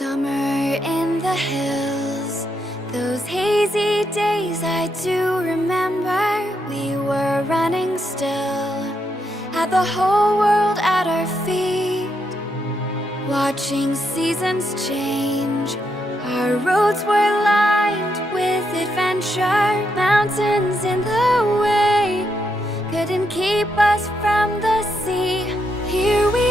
Summer in the hills, those hazy days I do remember. We were running still, had the whole world at our feet, watching seasons change. Our roads were lined with adventure, mountains in the way couldn't keep us from the sea. Here we